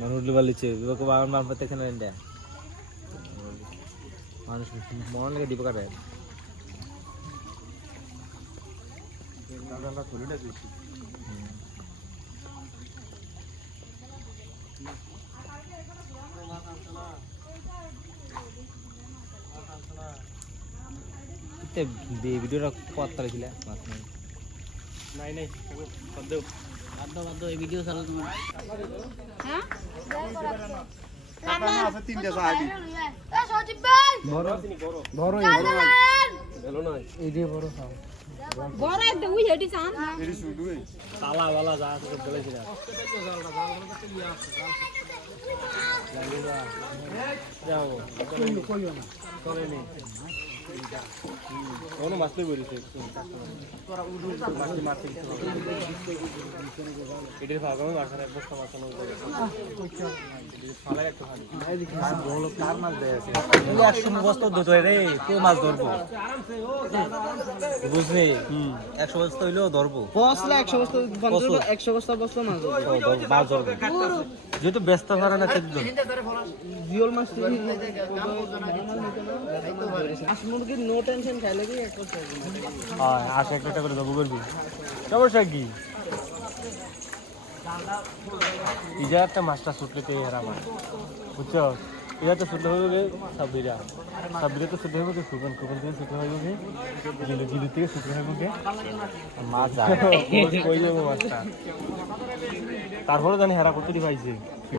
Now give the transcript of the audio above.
মানুষ বলিছে ওকে বাগান মান পাতে এখানে এন্ডা মানুষ মন লাগে দিব কাটে ভিডিওটা কত তারিখ মাছ নাই নাই নাই বাদ দাও এই ভিডিও চালো তোমার হ্যাঁ আছে তিনটা সাহাবি এ সজীব ভাই বড় বড় গেল না এই দিয়ে বড় খাও বড় একদম উই হেডি চান এরি শুডু তালা বালা যা আছে সব গলেছে না যাও চলেনি কোনো মাছ লই বলিছে মাছ মাছ এটির ভাগ আমি মাছ এক বস্তা মাছ আনো ফালাই একটু ভালো মাছ দেয় আছে একশো বস্তা ধরতে রে তো মাছ ধরবো। বুঝলি একশো বস্তা হইলেও ধরবো বসলে একশো বস্তা বস্তা, একশো বস্তা বস্তা মাছ মাছ ধরবো। যেহেতু ব্যস্ত পারে না সেদিন জিওল মাছ মুরগির নো টেনশন খাইলে কি এক বস্তা হয় আশা একটা করে যাব করবি। সমস্যা কি? ইজা একটা মাছটা ছুটলে তো এর আমার। বুঝছ? ইজা তো ছুটলে হইব গে সাবিরা সাবিরা তো ছুটলে গে ফুকন ফুকন থেকে ছুটলে হইব গে। গিলু গিলু থেকে ছুটলে হইব গে। মাছ কই যাব মাছটা তারপরে জানি হেরা কত পাইছে।